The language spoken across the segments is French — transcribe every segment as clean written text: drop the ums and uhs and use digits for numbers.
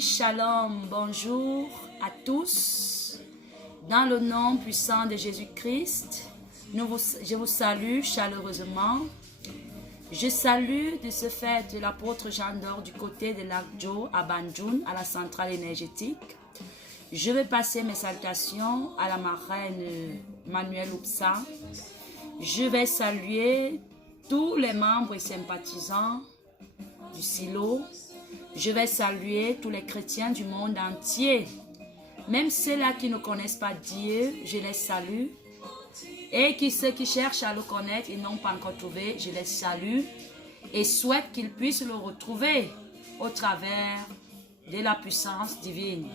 Shalom, bonjour à tous. Dans le nom puissant de Jésus-Christ, je vous salue chaleureusement. Je salue de ce fait l'apôtre Jean d'Or du côté de Lac Joe à Banjul, à la centrale énergétique. Je vais passer mes salutations à la marraine Manuel Upsa. Je vais saluer tous les membres et sympathisants du silo. Je vais saluer tous les chrétiens du monde entier. Même ceux-là qui ne connaissent pas Dieu, je les salue. Et ceux qui cherchent à le connaître et n'ont pas encore trouvé, je les salue. Et souhaite qu'ils puissent le retrouver au travers de la puissance divine.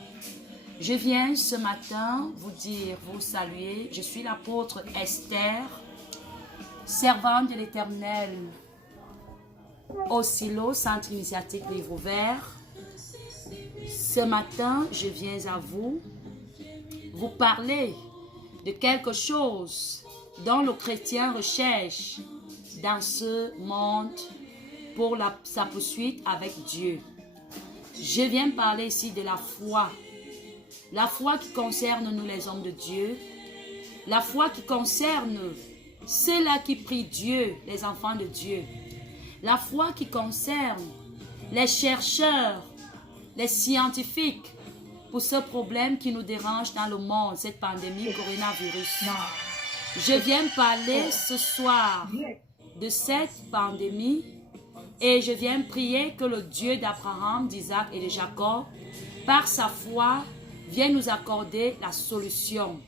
Je viens ce matin vous dire, vous saluer. Je suis l'apôtre Esther, servante de l'Éternel au silo, centre initiatique Livre Ouvert. Ce matin, je viens à vous parler de quelque chose dont le chrétien recherche dans ce monde pour sa poursuite avec Dieu. Je viens parler ici de la foi. La foi qui concerne nous les hommes de Dieu. La foi qui concerne ceux-là qui prient Dieu, les enfants de Dieu. La foi qui concerne les chercheurs, les scientifiques pour ce problème qui nous dérange dans le monde, cette pandémie coronavirus. Je viens parler ce soir de cette pandémie et je viens prier que le Dieu d'Abraham, d'Isaac et de Jacob, par sa foi, vienne nous accorder la solution.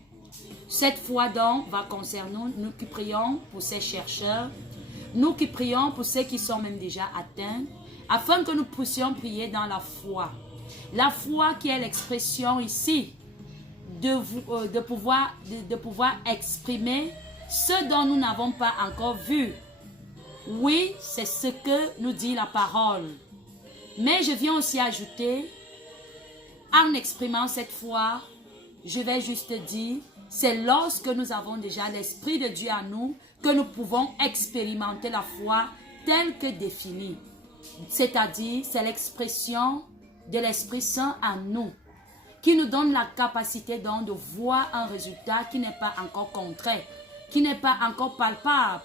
Cette foi donc va concerner nous qui prions pour ces chercheurs, nous qui prions pour ceux qui sont même déjà atteints, afin que nous puissions prier dans la foi. La foi qui est l'expression ici de pouvoir exprimer ce dont nous n'avons pas encore vu. Oui, c'est ce que nous dit la parole. Mais je viens aussi ajouter, en exprimant cette foi, je vais juste dire, c'est lorsque nous avons déjà l'Esprit de Dieu en nous que nous pouvons expérimenter la foi telle que définie. C'est-à-dire, c'est l'expression de l'Esprit Saint en nous qui nous donne la capacité donc de voir un résultat qui n'est pas encore concret, qui n'est pas encore palpable.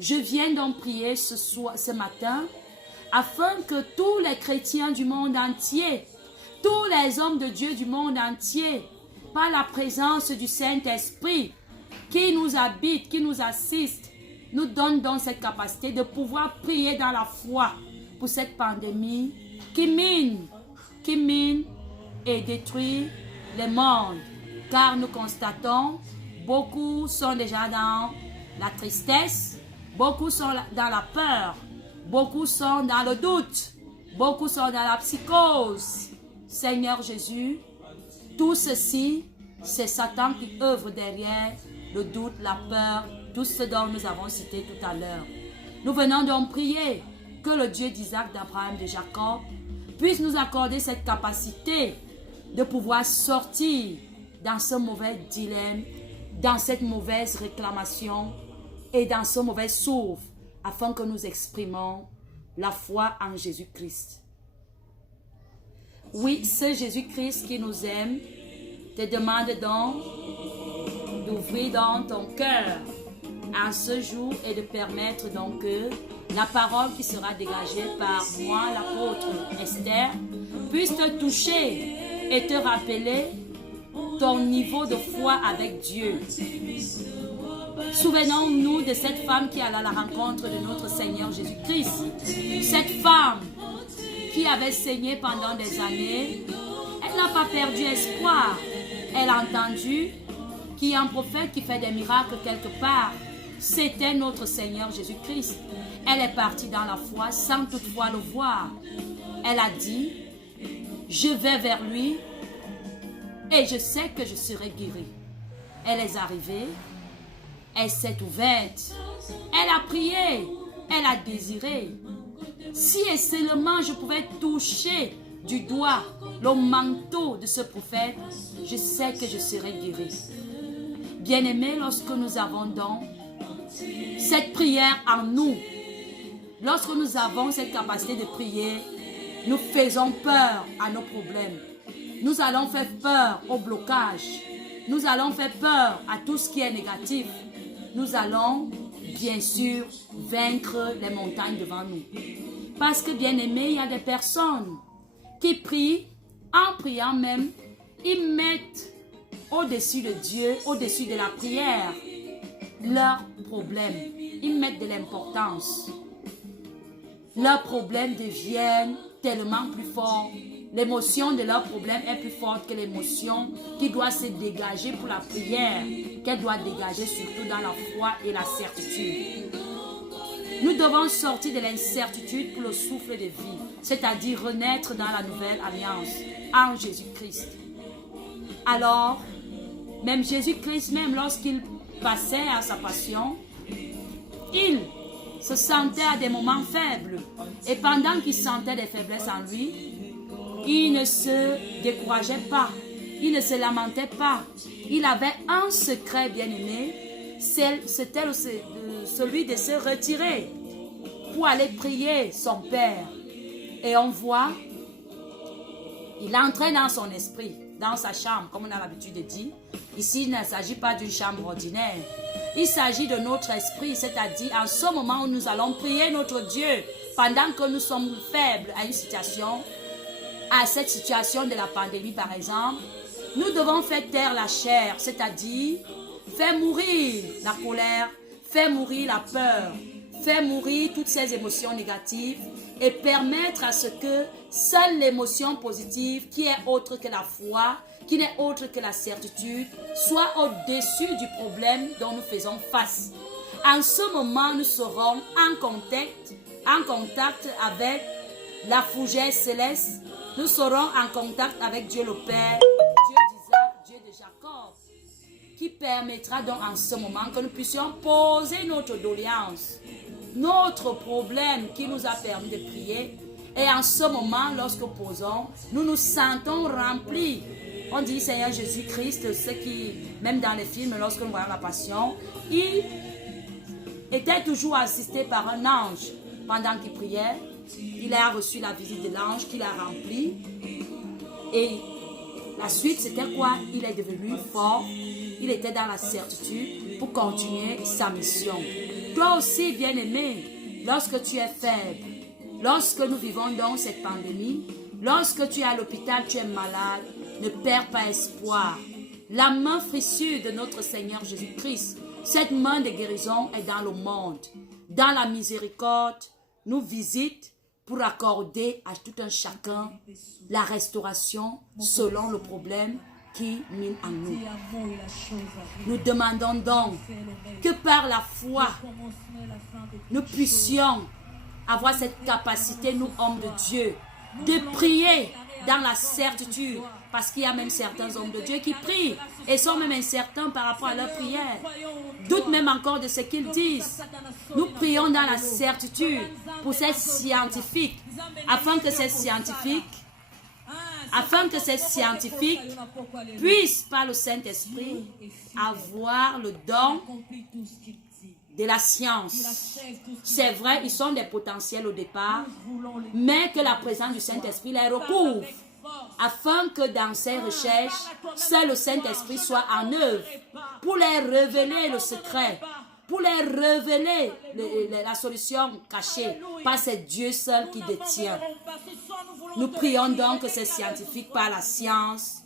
Je viens donc prier ce matin afin que tous les chrétiens du monde entier, tous les hommes de Dieu du monde entier, par la présence du Saint-Esprit qui nous habite, qui nous assiste, nous donne donc cette capacité de pouvoir prier dans la foi pour cette pandémie qui mine et détruit le monde. Car nous constatons, beaucoup sont déjà dans la tristesse, beaucoup sont dans la peur, beaucoup sont dans le doute, beaucoup sont dans la psychose. Seigneur Jésus, tout ceci, c'est Satan qui œuvre derrière le doute, la peur, tout ce dont nous avons cité tout à l'heure. Nous venons donc prier que le Dieu d'Isaac, d'Abraham, de Jacob puisse nous accorder cette capacité de pouvoir sortir dans ce mauvais dilemme, dans cette mauvaise réclamation et dans ce mauvais souffle, afin que nous exprimons la foi en Jésus-Christ. Oui, c'est Jésus-Christ qui nous aime te demande donc d'ouvrir dans ton cœur en ce jour et de permettre donc que la parole qui sera dégagée par moi, l'apôtre Esther, puisse te toucher et te rappeler ton niveau de foi avec Dieu. Souvenons-nous de cette femme qui alla à la rencontre de notre Seigneur Jésus-Christ. Cette femme qui avait saigné pendant des années, elle n'a pas perdu espoir. Elle a entendu qu'il y a un prophète qui fait des miracles quelque part. C'était notre Seigneur Jésus-Christ. Elle est partie dans la foi sans toutefois le voir. Elle a dit, je vais vers lui et je sais que je serai guérie. Elle est arrivée, elle s'est ouverte, elle a prié, elle a désiré. Si et seulement je pouvais toucher du doigt le manteau de ce prophète, je sais que je serai guérie. Bien-aimés, lorsque nous avons donc cette prière en nous, lorsque nous avons cette capacité de prier, nous faisons peur à nos problèmes. Nous allons faire peur au blocage. Nous allons faire peur à tout ce qui est négatif. Nous allons, bien sûr, vaincre les montagnes devant nous. Parce que, bien aimé, il y a des personnes qui prient, en priant même, ils mettent au-dessus de Dieu, au-dessus de la prière, leurs problèmes. Ils mettent de l'importance. Leurs problèmes deviennent tellement plus forts. L'émotion de leur problème est plus forte que l'émotion qui doit se dégager pour la prière, qu'elle doit dégager surtout dans la foi et la certitude. Nous devons sortir de l'incertitude pour le souffle de vie, c'est-à-dire renaître dans la nouvelle alliance en Jésus-Christ. Alors, même Jésus-Christ, même lorsqu'il passait à sa passion, il se sentait à des moments faibles. Et pendant qu'il sentait des faiblesses en lui, il ne se décourageait pas, il ne se lamentait pas. Il avait un secret bien-aimé, c'était celui de se retirer pour aller prier son Père. Et on voit, il entrait dans son esprit, dans sa chambre, comme on a l'habitude de dire. Ici, il ne s'agit pas d'une chambre ordinaire. Il s'agit de notre esprit, c'est-à-dire en ce moment où nous allons prier notre Dieu, pendant que nous sommes faibles à une situation, à cette situation de la pandémie par exemple, nous devons faire taire la chair, c'est-à-dire faire mourir la colère, faire mourir la peur, faire mourir toutes ces émotions négatives et permettre à ce que seule l'émotion positive qui est autre que la foi, qui n'est autre que la certitude, soit au-dessus du problème dont nous faisons face. En ce moment, nous serons en contact avec la fougère céleste. Nous serons en contact avec Dieu le Père, Dieu d'Isaac, Dieu de Jacob, qui permettra donc en ce moment que nous puissions poser notre doléance, notre problème qui nous a permis de prier. Et en ce moment, lorsque nous posons, nous nous sentons remplis. On dit Seigneur Jésus-Christ, ce qui, même dans les films, lorsque nous voyons la Passion, il était toujours assisté par un ange pendant qu'il priait. Il a reçu la visite de l'ange qui l'a rempli. Et la suite, c'était quoi? Il est devenu fort. Il était dans la certitude pour continuer sa mission. Toi aussi, bien-aimé, lorsque tu es faible, lorsque nous vivons dans cette pandémie, lorsque tu es à l'hôpital, tu es malade, ne perds pas espoir. La main frissure de notre Seigneur Jésus-Christ, cette main de guérison est dans le monde. Dans la miséricorde, nous visite pour accorder à tout un chacun la restauration selon le problème qui mine en nous. Nous demandons donc que par la foi, nous puissions avoir cette capacité, nous hommes de Dieu, de prier dans la certitude, parce qu'il y a même certains hommes de Dieu qui prient et sont même incertains par rapport à leur prière, doutent même encore de ce qu'ils disent. Nous prions dans la certitude pour ces scientifiques, afin que ces scientifiques puissent par le Saint-Esprit avoir le don de la science. C'est vrai, ils sont des potentiels au départ, mais que la présence du Saint-Esprit les recouvre afin que dans ces recherches, seul le Saint-Esprit soit en œuvre pour les révéler le secret, pour les révéler la solution cachée, parce que c'est Dieu seul qui détient. Nous prions donc que ces scientifiques par la science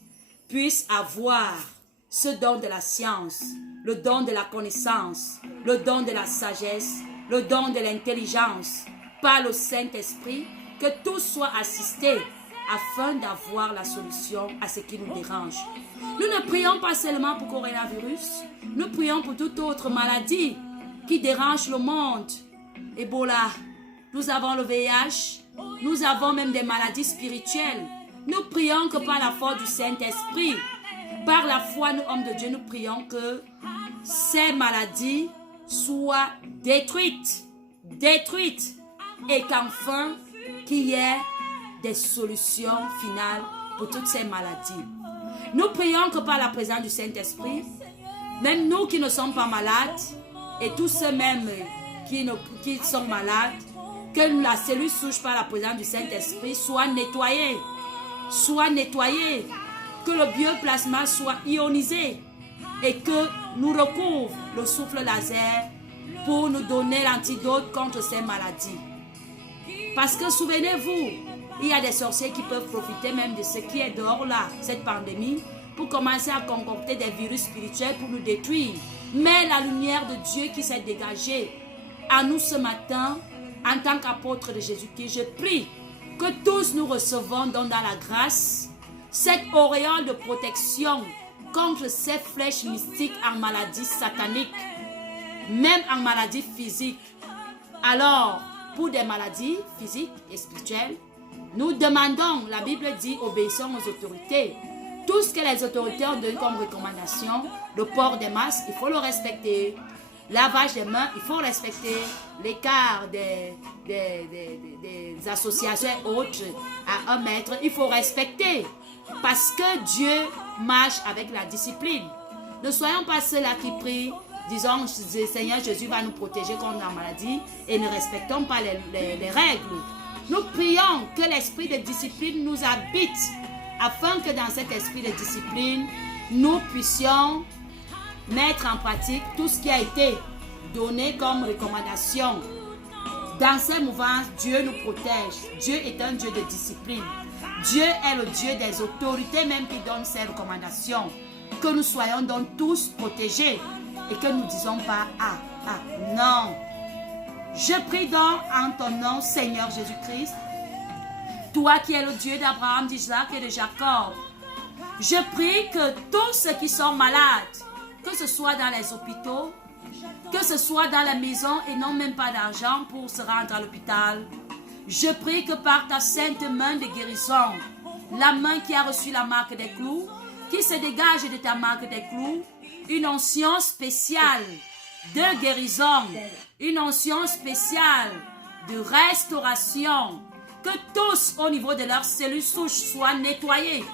puissent avoir ce don de la science, le don de la connaissance, le don de la sagesse, le don de l'intelligence, par le Saint-Esprit, que tout soit assisté afin d'avoir la solution à ce qui nous dérange. Nous ne prions pas seulement pour le coronavirus, nous prions pour toute autre maladie qui dérange le monde. Ebola, nous avons le VIH, nous avons même des maladies spirituelles. Nous prions que par la force du Saint-Esprit, par la foi, nous, hommes de Dieu, nous prions que ces maladies soient détruites, et qu'enfin, qu'il y ait des solutions finales pour toutes ces maladies. Nous prions que par la présence du Saint-Esprit, même nous qui ne sommes pas malades, et tous ceux même qui sont malades, que la cellule souche par la présence du Saint-Esprit soit nettoyée, que le bioplasma soit ionisé et que nous recouvre le souffle laser pour nous donner l'antidote contre ces maladies. Parce que souvenez-vous, il y a des sorciers qui peuvent profiter même de ce qui est dehors là, cette pandémie, pour commencer à concocter des virus spirituels pour nous détruire. Mais la lumière de Dieu qui s'est dégagée à nous ce matin, en tant qu'apôtre de Jésus-Christ, je prie que tous nous recevons dans la grâce cette auréole de protection contre ces flèches mystiques en maladie satanique, même en maladie physique. Alors, pour des maladies physiques et spirituelles, nous demandons, la Bible dit, obéissons aux autorités. Tout ce que les autorités ont donné comme recommandation, le port des masques, il faut le respecter. Lavage des mains, il faut respecter. L'écart des associations et autres à 1 mètre, il faut respecter. Parce que Dieu marche avec la discipline. Ne soyons pas ceux-là qui prient, disons, Seigneur Jésus va nous protéger contre la maladie et ne respectons pas les règles. Nous prions que l'esprit de discipline nous habite, afin que dans cet esprit de discipline, nous puissions mettre en pratique tout ce qui a été donné comme recommandation. Dans ces mouvances, Dieu nous protège. Dieu est un Dieu de discipline. Dieu est le Dieu des autorités même qui donne ces recommandations. Que nous soyons donc tous protégés et que nous ne disons pas « Ah, non ». Je prie donc en ton nom, Seigneur Jésus-Christ, toi qui es le Dieu d'Abraham, d'Isaac et de Jacob. Je prie que tous ceux qui sont malades, que ce soit dans les hôpitaux, que ce soit dans la maison et n'ont même pas d'argent pour se rendre à l'hôpital, je prie que par ta sainte main de guérison, la main qui a reçu la marque des clous, qui se dégage de ta marque des clous, une onction spéciale de guérison, une onction spéciale de restauration, que tous au niveau de leurs cellules souches soient nettoyés,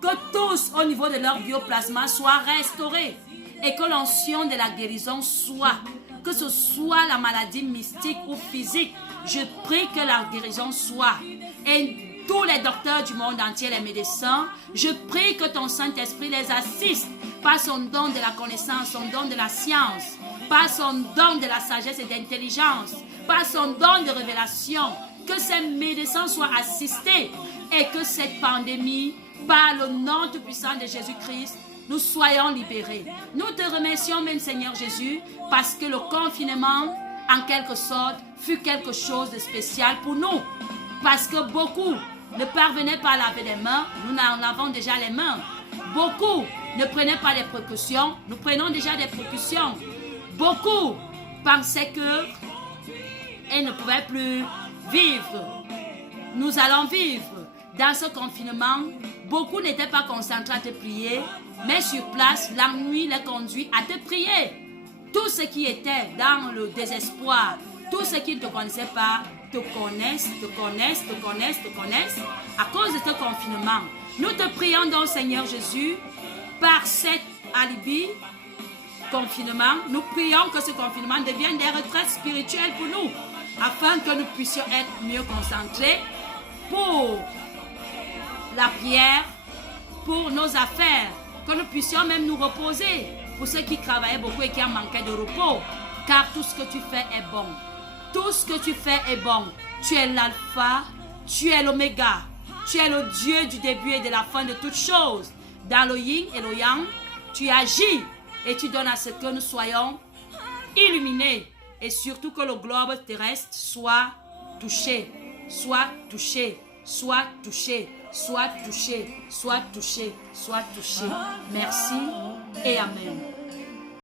que tous au niveau de leur bioplasma soient restaurés et que l'onction de la guérison soit, que ce soit la maladie mystique ou physique, je prie que la guérison soit. Et tous les docteurs du monde entier, les médecins, je prie que ton Saint-Esprit les assiste par son don de la connaissance, son don de la science, par son don de la sagesse et d'intelligence, par son don de révélation, que ces médecins soient assistés et que cette pandémie, par le nom tout puissant de Jésus-Christ, nous soyons libérés. Nous te remercions même, Seigneur Jésus, parce que le confinement, en quelque sorte, fut quelque chose de spécial pour nous. Parce que beaucoup ne parvenaient pas à laver les mains, nous en avons déjà les mains. Beaucoup ne prenaient pas les précautions, nous prenons déjà des précautions. Beaucoup pensaient qu'elles ne pouvaient plus vivre. Nous allons vivre. Dans ce confinement, beaucoup n'étaient pas concentrés à te prier, mais sur place, l'ennui les conduit à te prier. Tous ceux qui étaient dans le désespoir, tous ceux qui ne te connaissaient pas, te connaissent à cause de ce confinement. Nous te prions donc, Seigneur Jésus, par cet alibi confinement, nous prions que ce confinement devienne des retraites spirituelles pour nous, afin que nous puissions être mieux concentrés pour la prière pour nos affaires, que nous puissions même nous reposer pour ceux qui travaillaient beaucoup et qui en manquaient de repos, car tout ce que tu fais est bon. Tout ce que tu fais est bon. Tu es l'alpha, tu es l'oméga, tu es le Dieu du début et de la fin de toutes choses. Dans le yin et le yang, tu agis et tu donnes à ce que nous soyons illuminés et surtout que le globe terrestre soit touché, soit touché, soit touché, soit touché, soit touché, soit touché. Merci et Amen.